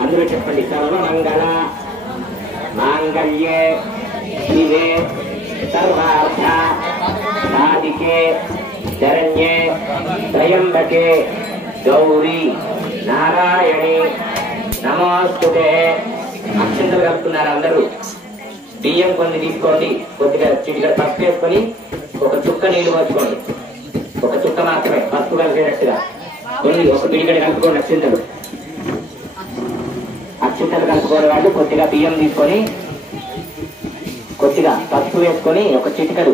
అందరూ చెప్పండి. సర్వమంగళ మాంగళ్యే శివే సర్వార్థ సాధికే శరణ్యే త్రయంబకే గౌరీ నారాయణి నమోస్తుతే. అక్షంతలు కలుపుతున్నారు అందరూ. బియ్యం కొన్ని తీసుకోండి, కొద్దిగా చిటికడ పసుపు వేసుకొని ఒక చుక్క నీళ్లు పోసుకోండి. ఒక చుక్క మాత్రమే పసుపు కలిసేటట్టుగా కొన్ని ఒక పిడికడ కలుపుకోండి. అక్షింతలు కలుపుకోని వాళ్ళు కొద్దిగా బియ్యం తీసుకొని కొద్దిగా పసుపు వేసుకొని ఒక చిటికడు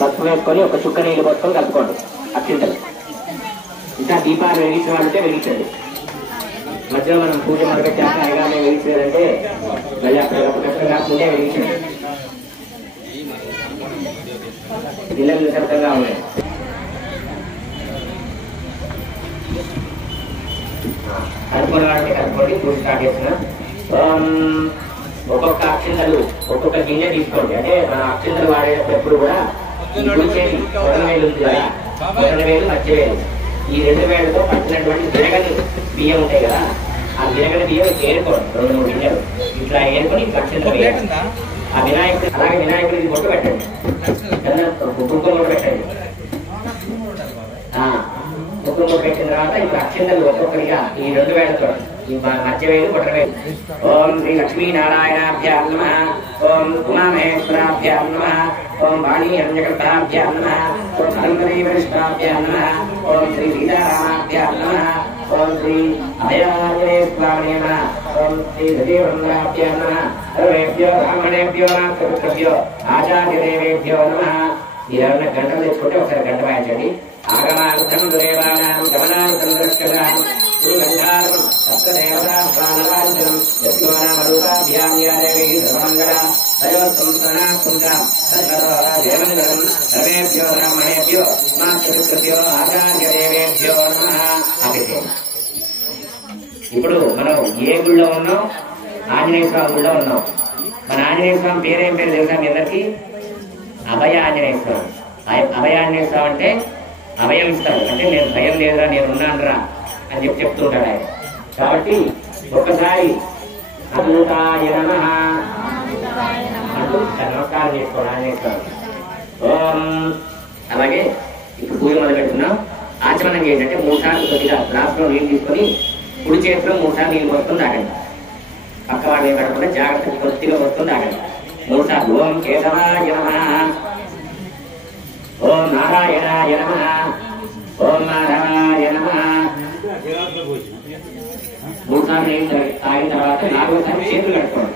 పసుపు వేసుకొని ఒక చుక్క నీళ్లు పోసుకొని కలుపుకోండి అక్షింతలు. ఇంకా దీపాలు వెలిగించిన వాళ్ళంటే వెలిగించండి. మధ్యలో మనం పూజ మొదలుపెట్టాక అయిగానే వెలిగించారంటే మళ్ళీ అక్కడ కష్టం కాకుండా వెలిగించండి. ఇళ్ళలు సరళంగా ఉన్నాయి. కలుపుకోవడం అంటే కలుపుకోండి. పూజ స్టార్ట్ చేస్తున్నా. ఒక్కొక్క అక్షింతలు ఒక్కొక్క గిన్నె తీసుకోండి. అంటే మన అక్షింతలు వాడేటప్పుడు ఎప్పుడు కూడా చేసి కొడవేలు ఉంది కదా, కొడవేలు మధ్యవేలు ఈ రెండు వేలతో పట్టినటువంటి గిరగని బియ్యం ఉంటాయి కదా, ఆ గిరగని బియ్యం ఏరుకోండి. 2-3 గిన్నెలు ఇట్లా ఏరుకొని అక్షింతలు వేయాలి. ఆ వినాయకుడు అలాగే వినాయకుడికి బొట్టు పెట్టండి, కుంకుమ బొట్టు పెట్టండి. కుంకుమ బొట్టు పెట్టిన తర్వాత ఇప్పుడు అక్షింతలు ఒక్కొక్కరిగా ఈ 2 వేలతో ఈ మధ్యవేలు కొట్టవేలు. ఓం శ్రీ లక్ష్మీనారాయణాభ్యాం నమః, ఓం ఉమామహేశ్వరాభ్యాం నమః, ఓం వాణీ హిరణ్యకర్తాభ్యాం నమః, ఓం అనంతరీకృష్ణాభ్యాం నమః, ఓం శ్రీ సీతారామాభ్యాం నమః, ఓం శ్రీ అభయాంజనేయస్వామినే నమః, ఓం శ్రీ సతీవృందాభ్యాం నమః. సర్వేభ్యో బ్రాహ్మణేభ్యో నాస్తిభ్యో ఆచార్యదేవేభ్యో నమః. మీరెవరైనా గంటలు తెచ్చుకుంటే ఒకసారి గంట వాయించండి. ఆగమార్థం దేవానాం గమనార్థం దృష్టదాం గురుగంధారం సప్తదేవతాభ్యాం యస్యోనామరూపాభ్యాం యా దేవీ సర్వమంగళ సర్వేభ్యో బ్రాహ్మణేభ్యో మాతృభ్యో ఆచార్యదేవేభ్యో నమః. ఇప్పుడు మనం ఏ గుళ్ళో ఉన్నాం? ఆంజనేయ స్వామి గుళ్ళో ఉన్నాం. మన ఆంజనేయ స్వామి పేరేం పేరు తెలుసా మీ అందరికీ? అభయ ఆంజనేయ స్వామి. అభయ ఆంజనేయ స్వామి అంటే అభయం ఇస్తాడు. అంటే నేను భయం లేదురా, నేను ఉన్నాను రా అని చెప్తుంటాడు ఆయన. కాబట్టి ఒకసారి అద్భుతాయ నమః అంటూ నమస్కారం చేసుకోండి ఆంజనేయ స్వామి. ఓం. అలాగే ఇప్పుడు పూజ మొదలు పెడుతున్నాం. ఆచమనం ఏంటంటే 3 సార్లు కొద్దిగా గ్లాసులో నీళ్ళు తీసుకొని కుడి చేతిలో 3 సార్లు నీళ్ళు పోస్తుంది తాగండి. పక్క వాళ్ళు ఏం పెట్టకుండా జాగ్రత్తగా కొద్దిగా వస్తుంది తాగండి 3 సార్లు. ఓం కేశవాయ నమః, ఓం నారాయణాయ నమః, ఓం మాధవాయ నమః. 3 సార్లు నీళ్ళు తాగిన తర్వాత 4వ సారి చేతులు కట్టుకోండి.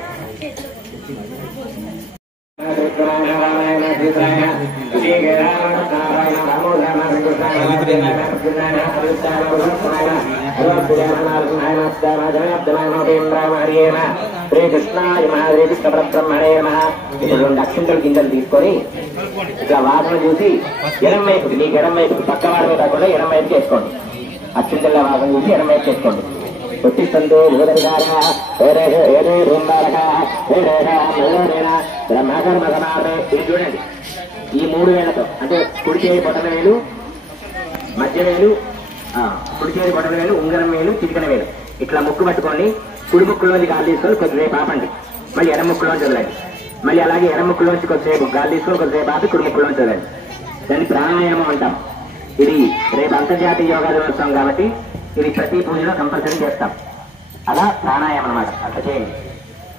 శ్రీకృష్ణాయ మహాదేవి కృష్ణ పరబ్రహ్మణే నమః. ఇప్పుడు 2 అక్షంతలు కిందలు తీసుకొని ఇట్లా వాసన చూసి ఎడం వైపు, మీకు ఎడం వైపు పక్క వాడమే కాకుండా ఎడం వైపు చేసుకోండి. అక్షంతల వాసన చూసి ఎడం వైపు చేసుకోండి. పుట్టిస్తంతో ఇది చూడండి. ఈ 3 వేలతో అంటే కుడి చేయి బొటన వేలు, మధ్య వేలు, కుడి చేయి బొటన వేలు, ఉంగరం వేలు, చిటికన వేలు ఇట్లా ముక్కు పట్టుకోండి. కుడి ముక్కులోంచి గాలి తీసుకొని కొద్దిసేపు ఆపండి. మళ్ళీ ఎడం ముక్కులోంచి వదలండి. మళ్ళీ అలాగే ఎడం ముక్కులోంచి కొద్దిసేపు గాలి తీసుకొని కొద్దిసేపు ఆపి కుడి ముక్కులోంచి వదలండి. దాన్ని ప్రాణాయామం అంటాం. ఇది రేపు అంతర్జాతీయ యోగా దినోత్సవం కాబట్టి ఇది ప్రతి పూజలో కంపల్సరీ చేస్తాం. అలా ప్రాణాయామం అన్నమాట. అట్లా చేయండి.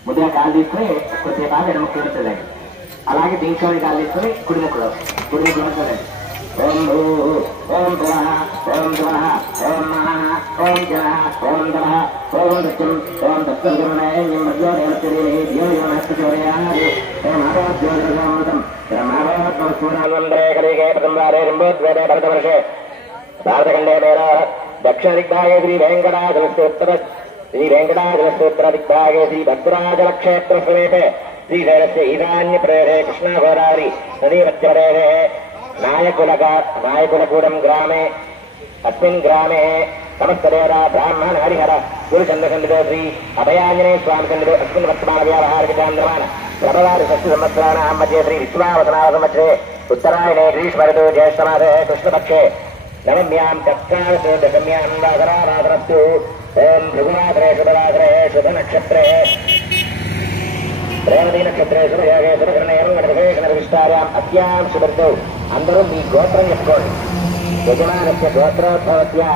ముందుగా గాలి తీసుకుని కొద్దిసేపు ఆపి ఎడం ముక్కులోంచి వదలండి. అలాగే దీంట్లో గాలి తీసుకుని కుడి ముక్కులోంచి వదలండి. ఓం భూ ఓం భువః ఓం భువః ఓం మహః ఓం జనః ఓం తమః ఓం దత్తం ఓం దత్తర్గమనయం మధ్యో దేవతరిణి యోనిమస్తోరయాది ఓం ఆరోగ్యోదృగమృతం బ్రహ్మావత్మస్ఫురణానందరే కలిగే ప్రథమవారే రింబోద్వేదే భరతవర్షే భారతఖండే మేర దక్షిణ దిగ్భాగే శ్రీ వెంకటాచలస్తోత్ర దిగ్భాగే శ్రీ భద్రాచల క్షేత్ర సమీపే శ్రీశైలస్య ఈశాన్య ప్రదేశే కృష్ణా గోదావరి నదీ మధ్యప్రదేశే నాయకులగూడెం గ్రామే అస్మిన్ గ్రామే సమస్తదేవతా బ్రాహ్మణ హరిహర గురుచంద్రఖండితో శ్రీ అభయాంజనేయ స్వామి ఖండితో అస్మిన్ వర్తమాన వ్యావహారిక చాంద్రమాన ప్రభవారి షష్ఠి సంవత్సరాణాం మధ్య శ్రీ విశ్వావసనామ సంవత్సరే ఉత్తరాయణే గ్రీష్మఋతు జ్యేష్ఠమాసే కృష్ణపక్షే నవమ్యాం తత్కాలతో దశమ్యాం వాసరావాసరత్తు ఓం భృగువాసరే శుభవాసరే శుభ నక్షత్రే రేవతి నక్షత్రే శుభయోగే శుభకరణయం నరవిష్టార్యాం అత్యాం శుభర్తో అందరూ మీ గోత్రం చెప్పుకోండి. యజమానస్య గోత్రోద్భవత్యా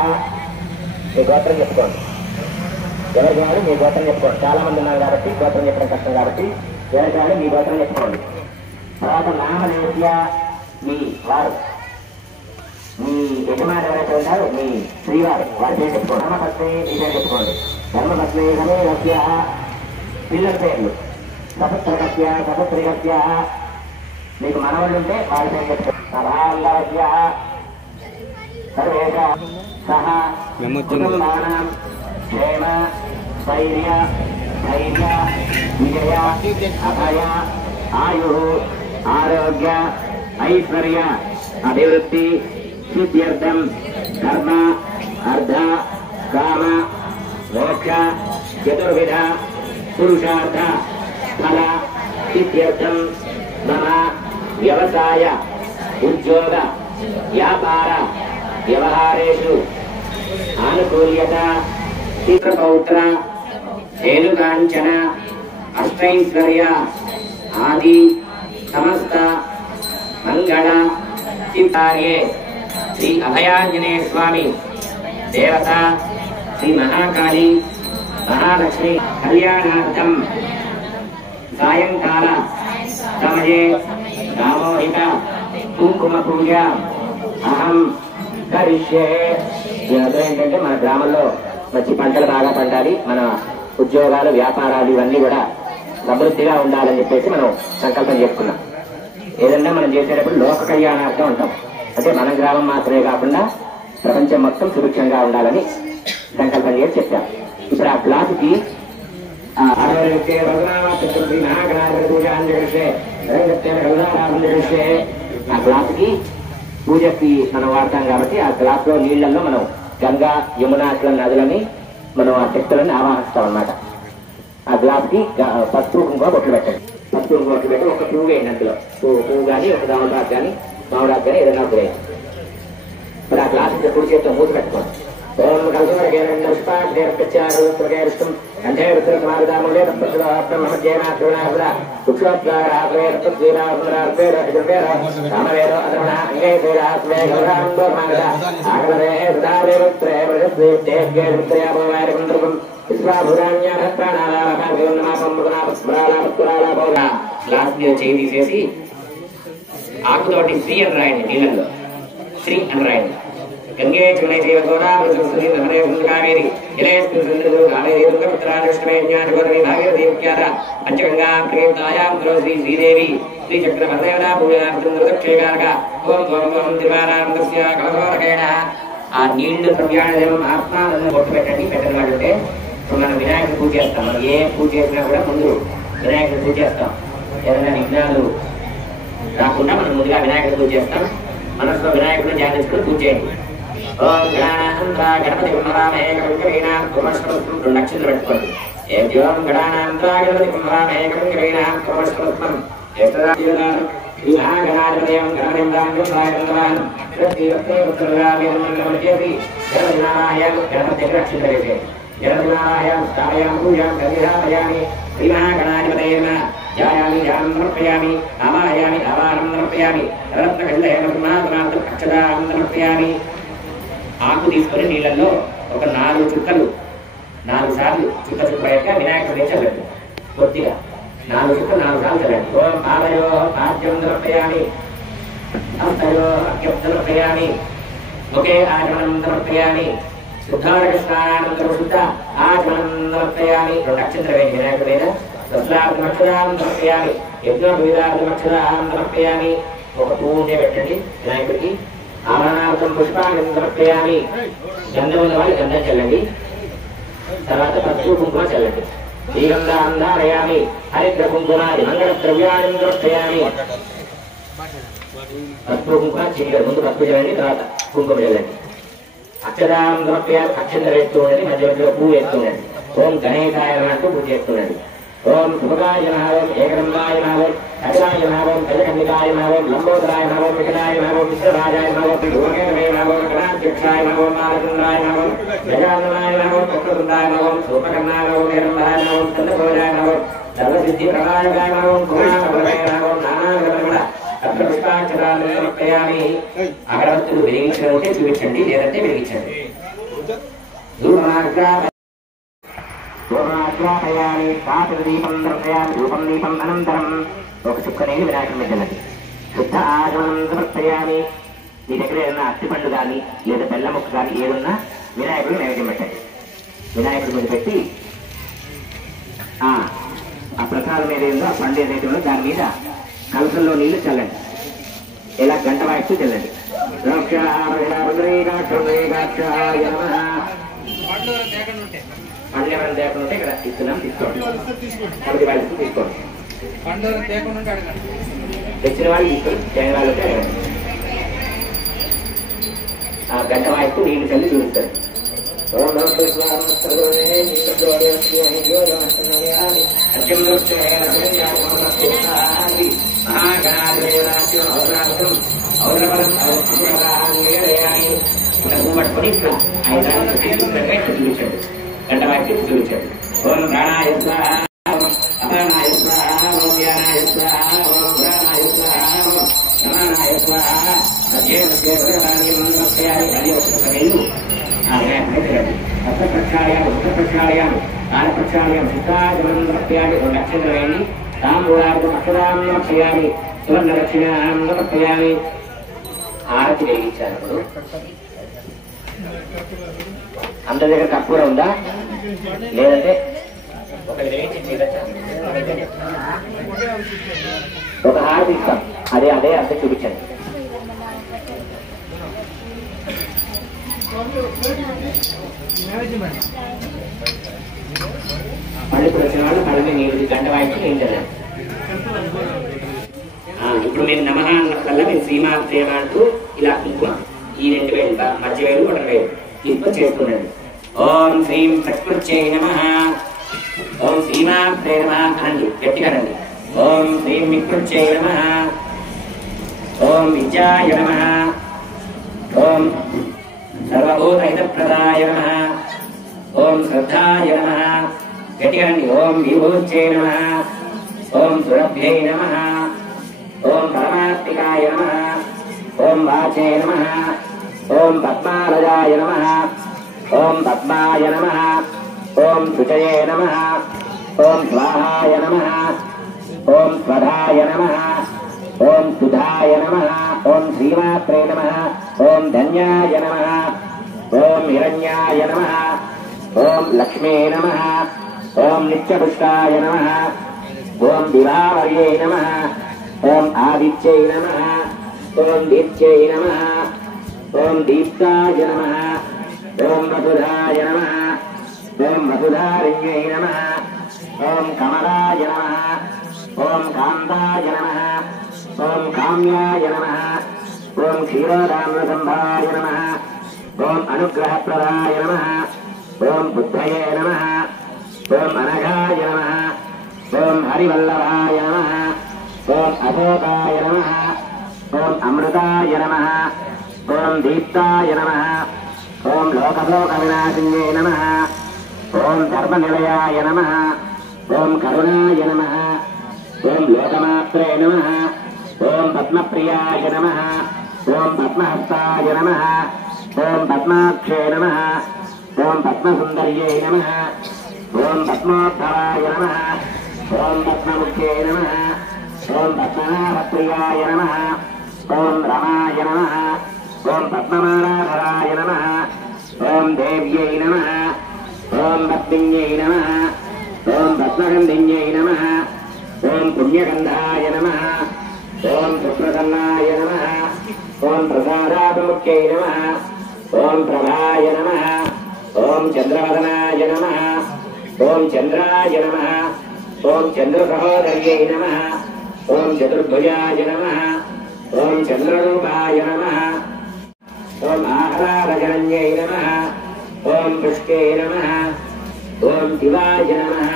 మీ గోత్రం చెప్పుకోండి. ఎవరికి వాడు మీ గోత్రం చెప్పుకోండి. చాలా మంది ఉన్నారు కాబట్టి గోత్రం చెప్పడం కష్టం కాబట్టి ఎవరికి వాడు మీ గోత్రం చెప్పుకోండి. తర్వాత నామనేత్య మీ వారు మీ యజమాని ఎవరైతే ఉంటారో మీ శ్రీవారు వారి పేరు చెప్పుకోండి. ధర్మపత్ని మీ పేరు చెప్పుకోండి. ధర్మపత్ని సమేరస్య పిల్లల పేర్లు సపుత్రకస్య సపుత్రికస్య మీకు మనవాళ్ళు ఉంటే వారి పేరు చెప్పుకోండి. సభాల్లవస్య సర్వేష సహ కుటుంబానాం క్షేమ స్థైర్య ధైర్య విజయ అభయ ఆయు ఆరోగ్య ఐశ్వర్య అభివృద్ధి సిద్ధ్యర్థం ధర్మ అర్థ కామ మోక్ష చతుర్విధ పురుషార్థ ఫల సిద్ధ్యర్థం మమ వ్యవసాయ ఉద్యోగ వ్యాపార వ్యవహారేషు ఆనుకూల్యత చిత్రపౌత్ర రేణుకాంచన అష్టైశ్వర్య ఆది సమస్త మంగళ చిత్తార్యే శ్రీ అభయాంజనేయ స్వామి దేవత శ్రీ మహాకాళి మహాలక్ష్మి కళ్యాణార్థం సాయంకాల సమయే సామూహిక కుంకుమ పూజ అహం కరిష్యే. ఏంటంటే మన గ్రామంలో మంచి పంటలు బాగా పండాలి, మన ఉద్యోగాలు వ్యాపారాలు ఇవన్నీ కూడా సమృద్ధిగా ఉండాలని చెప్పేసి మనం సంకల్పం చేసుకున్నాం. ఏదన్నా మనం చేసేటప్పుడు లోక కళ్యాణార్థం ఉంటాం, అంటే మన గ్రామం మాత్రమే కాకుండా ప్రపంచం మొత్తం సుభిక్షంగా ఉండాలని సంకల్పం చేసి చెప్పాం. ఇప్పుడు ఆ క్లాసుకి ఆ క్లాసుకి పూజకి మనం వాడతాం కాబట్టి ఆ గ్లాస్ లో నీళ్లలో మనం గంగా యమున అట్ల నదులని మనం ఆ శక్తులని ఆవాహిస్తాం అన్నమాట. ఆ గ్లాస్ కి పసుపు కుంకుమ బొట్లు పెట్టండి. పసుపు కుంకుమ బొట్లు పెట్టి ఒక పువ్వు వేయండి. అందులో పువ్వు కానీ ఒక దామరాకు కానీ మామిడాకు కానీ ఏదైనా ఒక వేయండి. ఇప్పుడు ఆ గ్లాస్ కుడి చేతితో మూసి పెట్టుకోండి. ఓం చేయి తీసేసి ఆకుతోటి శ్రీ అని రాయండి. నీళ్ళల్లో శ్రీ అని రాయండి. గంగే చంద్రే కావేరి పంచగంగా శ్రీ శ్రీదేవి శ్రీ చక్రవర్తేణ ఆ నీళ్లు ప్రవ్యాణం ఆత్మాలను కొట్టు పెట్టండి. పెట్టిన వాడు ఉంటే మనం వినాయకుడు పూజ చేస్తాం. మనం ఏ పూజ చేసినా కూడా ముందు వినాయకుడు పూజ చేస్తాం. ఏదైనా విఘ్నాలు రాకుండా మనం ముందుగా వినాయకుడు పూజ చేస్తాం. మనసులో వినాయకుడిని ధ్యానించుకుని పూజ చేయండి. ఓం గణపతి కుంభరామే కవికరీణాం కుమస్కృతం 2 అక్షరాలు పెట్టుకోండి. ఏం గణానాంతా గణపతి కుంభరామే కవికరీణాం కుమస్కృతం శ్రీ మహాగణాధిపతయం గణపతిం రాంగం గణపతి రక్షించలేదు. జగన్నారాయణ స్థాపయామి పూజాం గంగాపయామి శ్రీ మహాగణాధిపతయేన ధ్యాయామి ధ్యానం సమర్పయామి ఆవాహయామి ఆవాహనం సమర్పయామి రత్నఖండేన బ్రహ్మాత్మార్థం అక్షరాం సమర్పయామి. ఆకు తీసుకొని నీళ్ళల్లో ఒక 4 చుక్కలు 4 సార్లు చుక్క యొక్క వినాయకుడిని చల్లండి. కొద్దిగా 4 చుక్కలు 4 సార్లు చల్లండి. ఓం ఆవయో ఆద్యం సమర్పయామి समर्पयामि मुखे आचमनं समर्पयामि शुद्धार्घस्नानं शुद्ध आचमनं समर्पयामि नक्षत्रवेणि विनायकवेद तस्लार्धमक्षरां समर्पयामि यज्ञोपवीतार्धमक्षरां समर्पयामि ఒక పూజ పెట్టండి వినాయకుడికి ఆభరణార్థం పుష్పాన్ని సమర్పయామి గంధం ఉన్న వాళ్ళు గంధం చల్లండి తర్వాత పసుపు కుంకుమ చల్లండి శ్రీగంధాం ధారయామి హరిద్ర కుంకుమాది మంగళ ద్రవ్యాన్ని సమర్పయామి పసుపు కుంకుమ చిటికెడు ముందు పసుపు చల్లండి తర్వాత కుంకుమ చల్లండి అక్షరాం సమర్పయామి అక్షంతలు వేస్తూ ఉండండి మధ్య మధ్యలో పువ్వు వేస్తూ ఉండండి ఓం గణేశాయ అంటూ పూజ చేస్తుండండి ఓం శుభకాయ నమః ఓం ఏకదండాయ నమః ఓం అజాయ నమః ఓం గజకన్నికాయ నమః ఓం లంబోదరాయ నమః ఓం వికటాయ నమః ఓం విశ్వరాజాయ నమః ఓం యోగేంద్రాయ నమః ఓం గణాధ్యక్షాయ నమః ఓం నారదుండాయ నమః ఓం గజాననాయ నమః ఓం చక్రతుండాయ నమః ఓం సూపకర్ణాయ నమః ఓం నిరంబరాయ నమః ఓం చంద్రభోజాయ నమః ఓం సర్వసిద్ధి ప్రదాయకాయ నమః ఓం కుమారవరదాయ నమః ఓం నానావిధముల అక్షరాన్ని సమర్పయామి అగరవత్తులు వెలిగించడం ఉంటే చూపించండి లేదంటే వెలిగించండి పూర్ణాశ్వాపయామి సాతుదీపం దర్శయామి రూపం దీపం అనంతరం ఒక చుక్క నీళ్ళు వినాయకుడి మీద చల్లండి శుద్ధ ఆగమనం సమర్పయామి మీ దగ్గర ఏదన్నా అత్తిపండు కానీ లేదా బెల్ల ముక్క కానీ ఏదన్నా వినాయకుడు నైవేద్యం పెట్టండి వినాయకుడి మీద పెట్టి ఆ ప్రసాదం మీద ఏందో ఆ పండు ఏదైతే ఉందో దాని మీద కలసంలో నీళ్లు చల్లండి ఇలా గంట వాయిస్తూ చల్లండి పండ్లెవరం దేకుండా ఉంటే ఇక్కడ ఇస్తున్నాం తీసుకోండి పది వాళ్ళకి తీసుకోండి తెచ్చిన వాళ్ళు తీసుకోండి చేయని వాళ్ళకి అడగండి ఆ గంట వాయిస్తూ నీళ్ళు చల్లి చూపిస్తారు పట్టుకొని ఇట్లా చూపించండి గంట వాయిస్తూ చూపించండి ఓం ప్రాణాయ అపానాయ ఓం వ్యానాయ ఓం ప్రాణాయ నమానాయ అది ఒక వేలు ప్రక్షాళయాలు కాలప్రక్షాళయం సిద్ధాగమనం సమర్పయాలి ఒక నక్షత్రం వేయండి తాంబూలార్థం అక్షరాం సమర్పయాలి సువర్ణ దక్షిణాం సమర్పయాలి హారతి వేయించారు ఇప్పుడు అందరి దగ్గర కర్పూరం ఉందా లేదంటే ఒక హారతి ఇస్తాం అదే అర్థం చూపించండి పళ్ళుకు వచ్చిన వాళ్ళు పళ్ళని నీళ్ళు గంట వాయిస్తూ ఏంటండి ఇప్పుడు మీరు నమః అన్నకల్లా మీరు శ్రీమాత్రేమ అంటూ ఇలా కుంకుమ ఈ 2 వేలు మధ్య వేలు 1 వేలు తీసుకొని చేస్తున్నాడు ఓం శ్రీం ప్రకృత్యై నమః ఓం శ్రీమాత్రే నమః అనండి గట్టిగానండి ఓం శ్రీం వికృత్యై నమః ఓం విద్యాయ నమః ఓం సర్వభూతహితప్రదాయ నమః ఓం శ్రద్ధాయ నమః గట్టిగానండి ఓం విభూత్యై నమః ఓం సురభ్యై నమః ఓం పరమాత్మికాయ నమః ఓం వాచే నమః ఓం పద్మాలయాయ నమః ఓం పద్మాయ నమః ఓం శుచయే నమః ఓం స్వాహాయ నమః ఓం స్వధాయ నమః ఓం సుధాయ నమః ఓం శ్రీమాత్రే నమః ఓం ధన్యాయ నమః ఓం హిరణ్యాయ నమః ఓం లక్ష్మీ నమః ఓం నిత్యపుష్టాయ నమః ఓం విభావర్యై నమః ఓం ఆదిత్యై నమః ఓం దీప్త్యై నమః ఓం దీప్తాయ నమః ఓం వసుధాయ నమః ఓం వసుధారిణ్యై నమః ఓం కమలాయ నమః ఓం కాంతాయ నమః ఓం కామ్యాయ నమః ఓం క్షీరోదామృతంభాయ నమః ఓం అనుగ్రహప్రదాయ నమః ఓం బుద్ధయే నమః ఓం అనఘాయ నమః ఓం హరివల్లభాయ నమః ఓం అశోకాయ నమః ఓం అమృతాయ నమః ఓం దీప్తాయ నమః ఓం లోకశోక వినాశిన్యై నమః ఓం ధర్మనిలయాయ నమః ఓం కరుణాయ నమః ఓం లోకమాత్రే నమః ఓం పద్మప్రియాయ నమః ఓం పద్మహస్తాయ నమః ఓం పద్మాక్షే నమః ఓం పద్మసుందర్యై నమః ఓం పద్మోద్ధవాయ నమః ఓం పద్మముఖ్యై నమః ఓం పద్మనాభప్రియాయ నమః ఓం రమాయ నమః ఓం పద్మమాలాధరాయ నమః ఓం దేవ్యై నమః ఓం పద్మిన్యై నమః ఓం పద్మగంధిన్యై నమః ఓం పుణ్యగంధాయ నమః ఓం సుప్రసన్నాయ నమః ఓం ప్రసాదాభిముఖ్యై నమః ఓం ప్రభాయ నమః ఓం చంద్రవదనాయ నమః ఓం చంద్రాయ నమః ఓం చంద్రసహోదర్యై నమః ఓం చతుర్భుజాయ నమః ఓం చంద్రరూపాయ నమః ఓం ఆహ్లాదజనన్యై నమః ఓం పుష్కే నమః ఓం శివాయ నమః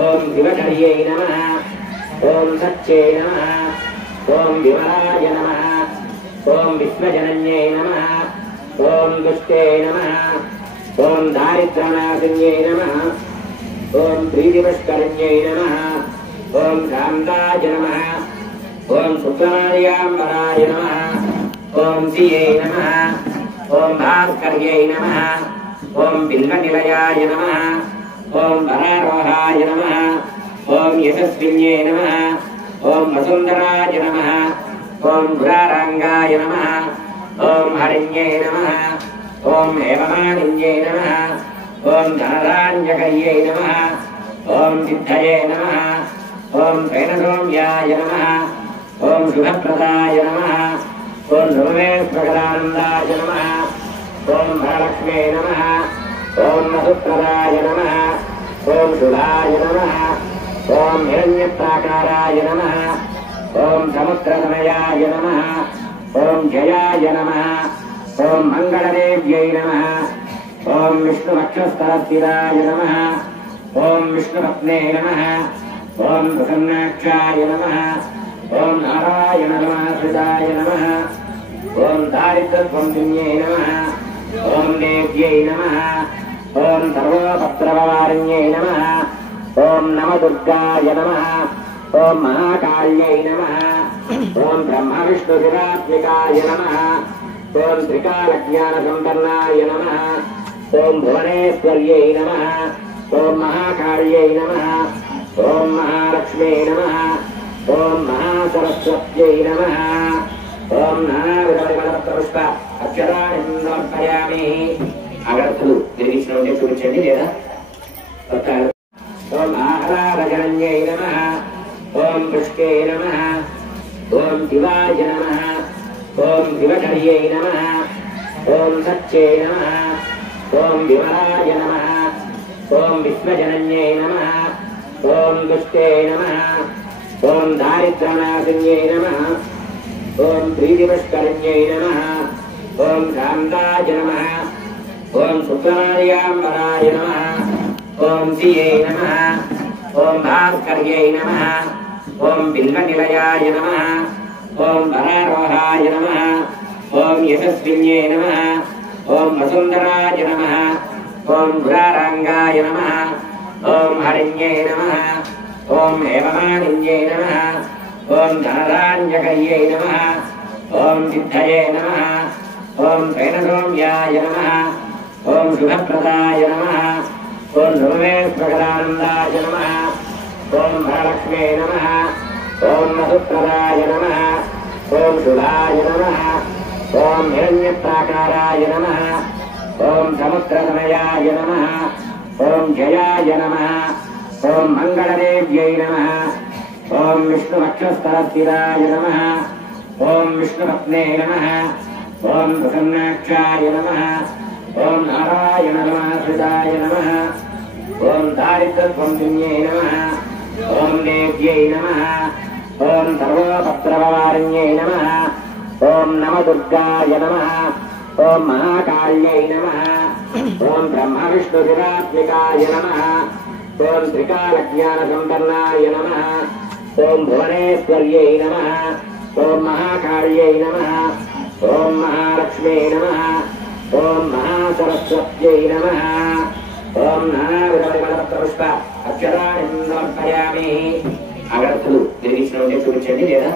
ఓం శివకర్యై నమః ఓం సత్యై నమః ఓం విమలాయ నమః ఓం విశ్వజనన్యై నమః ఓం దుష్టే నమః ఓం దారిద్ర్యనాశిన్యై నమః ఓం ప్రీతిపుష్కరిణ్యై నమః ఓం శాంతాయ నమః ఓం సుప్రనార్యాంబరాయ నమః ఓం శ్రియై నమః ఓం భాస్కర్యై నమః ఓం బిల్వనిలయాయ నమః ఓం వరారోహాయ నమః ఓం యశస్విన్యై నమః ఓం వసుంధరాయ నమః ఓం గురారాంగాయ నమః ఓం హరిణ్యై నమః ఓం హేమమాలిన్యై నమః ఓం ధనరాంజకర్యై నమః ఓం సిద్ధయే నమః ఓం ప్రేణసౌమ్యాయ నమః ఓం శుభప్రదాయ నమః ఓం నృమేశ్వరానందాయ నమః ఓం వరలక్ష్మే నమః ఓం వసుప్రదాయ నమః ఓం శుభాయ నమః ఓం హిరణ్యప్రాకారాయ నమః ఓం సముద్రతనయాయ నమః ఓం జయాయ నమః ఓం మంగళదేవ్యై నమః ఓం విష్ణువక్షస్థలస్థిరాయ నమః ఓం విష్ణుపత్నే నమః ఓం ప్రసన్నాక్షాయ నమః ఓం నారాయణ నమాశ్రితాయ నమః ఓం దారిద్ర్యధ్వంసిన్యై నమః ఓం దేవ్యై నమః ఓం సర్వోపద్రవవారిణ్యై నమః ఓం నమదుర్గాయ నమః ఓం మహాకాళ్యై నమః ఓం బ్రహ్మ విష్ణు శివాత్మికాయ నమః ఓం త్రికాలజ్ఞానసంపన్నాయ నమః ఓం భువనేశ్వర్యై నమః ఓం మహాకాళ్యై నమః ఓం మహాలక్ష్మే నమః ఓం మహాసరస్వత్యై నమః ఓం నానావిధపుష్ప అక్షరాణి సమర్పయామి. అగరత్తులు తిరిగిసిన ఉంటే చూపించండి లేదా ఓం ఆహ్లాదజనన్యై నమః ఓం పుష్కే నమః ఓం శివాయ నమః ఓం శివకర్యై నమః ఓం సత్యై నమః ఓం విమలాయ నమః ఓం విశ్వజనన్యై నమః ఓం దుష్టే నమః ఓం దారిద్ర్యనాశిన్యై నమః ఓం ప్రీతిపుష్కరిణ్యై నమః ఓం శాంతాయ నమః ఓం సుప్రనార్యాంబరాయ నమః ఓం శ్రియై నమః ఓం భాస్కర్యై నమః ఓం బిల్వనిలయాయ నమః ఓం వరారోహాయ నమః ఓం యశస్విన్యై నమః ఓం వసుంధరాయ నమః ఓం గురారాంగాయ నమః ఓం హరిణ్యై నమః ఓం హేమమాలిన్యై నమః ఓం ధనరాంజకర్యై నమః ఓం సిద్ధయే నమః ఓం ప్రేణసౌమ్యాయ నమః ఓం శుభప్రదాయ నమః ఓం నృమేశ్వరానందాయ నమః ఓం వరలక్ష్మే నమః ఓం వసుప్రదాయ నమః ఓం శుభాయ నమః ఓం హిరణ్యప్రాకారాయ నమః ఓం సముద్రతనయాయ నమః ఓం జయాయ నమః ఓం మంగళదేవ్యై నమః ఓం విష్ణువక్షస్థలస్థిరాయ నమః ఓం విష్ణుపత్నే నమః ఓం ప్రసన్నాక్షాయ నమః ఓం నారాయణ నమాశ్రితాయ నమః ఓం దారిద్ర్యధ్వంసిన్యై నమః ఓం దేవ్యై నమః ఓం సర్వోపద్రవవారిణ్యై నమః ఓం నమదుర్గాయ నమః ఓం మహాకాళ్యై నమః ఓం బ్రహ్మ విష్ణు శివాత్మికాయ నమః ఓం త్రికాలజ్ఞానసంపన్నాయ నమః ఓం భువనేశ్వర్యై నమః ఓం మహాకాళ్యై నమః ఓం మహాలక్ష్మే నమః ఓం మహాసరస్వత్యై నమః ఓం నానావిధపుష్ప అక్షరాణి సమర్పయామి. అగరత్తులు తిరిగిసిన ఉంటే చూపించండి లేదా